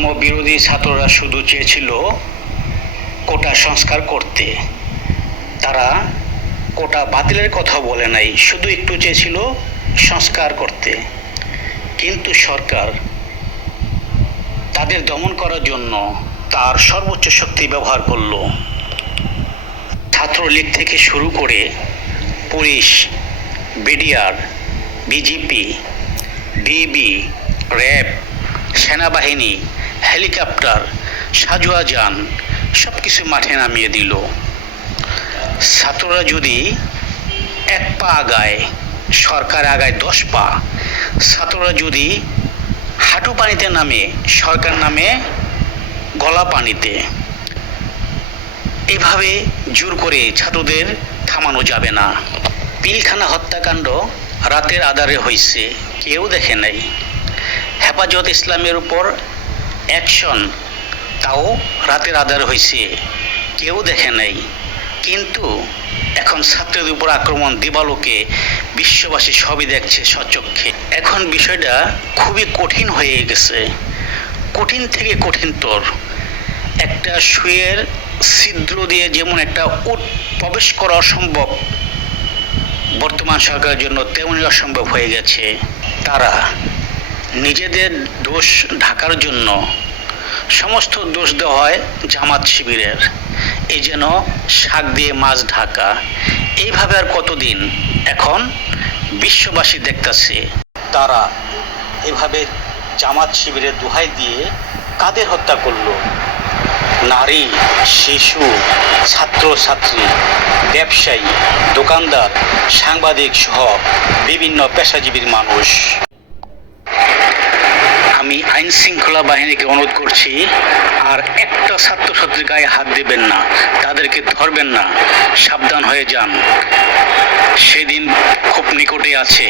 বৈষম্য বিরোধী ছাত্ররা শুধু চেয়েছিল কোটা সংস্কার করতে। তারা কোটা বাতিলের কথা বলে নাই, শুধু একটু চেয়েছিল সংস্কার করতে। কিন্তু সরকার তাদের দমন করার জন্য তার সর্বোচ্চ শক্তি ব্যবহার করল। ছাত্রলীগ থেকে শুরু করে police, BDR, BGP, DB, RAB, সেনাবাহিনী, হেলিকপ্টার, সাঁজোয়া যান সব কিছু মাঠে নামিয়ে দিল। ছাত্ররা যদি এক পা আগায়, সরকার আগায় 10 পা। ছাত্ররা যদি হাঁটু পানিতে নামে, সরকার নামে গলা পানিতে। এভাবে জোর করে ছাত্রদের থামানো যাবে না। পিলখানা হত্যাকাণ্ড রাতের আঁধারে হয়েছে, কেউ দেখে নাই। হেফাজত ইসলামের উপর অ্যাকশন, তাও রাতের আঁধারে হয়েছে, কেউ দেখে নাই। কিন্তু এখন ছাত্রদের উপর আক্রমণ দিবালোকে, বিশ্ববাসী সবই দেখছে স্বচক্ষে। এখন বিষয়টা খুবই কঠিন হয়ে গেছে, কঠিন থেকে কঠিনতর। একটা সুয়ের ছিদ্র দিয়ে যেমন একটা উট প্রবেশ করা অসম্ভব বর্তমান সরকারের জন্য, তেমনই অসম্ভব হয়ে গেছে। তারা নিজেদের দোষ ঢাকার জন্য সমস্ত দোষ দেওয়া হয় জামাত শিবিরের। এই যেন শাক দিয়ে মাছ ঢাকা। এইভাবে আর কতদিন? এখন বিশ্ববাসী দেখতেছে তারা এভাবে জামাত শিবিরের দোহাই দিয়ে কাদের হত্যা করলো? নারী, শিশু, ছাত্রছাত্রী, ব্যবসায়ী, দোকানদার, সাংবাদিক সহ বিভিন্ন পেশাজীবীর মানুষ। আমি আইন শৃঙ্খলা বাহিনীকে অনুরোধ করছি, আর একটা ছাত্রছাত্রীর গায়ে হাত দেবেন না, তাদেরকে ধরবেন না। সাবধান হয়ে যান, সেদিন খুব নিকটে আছে।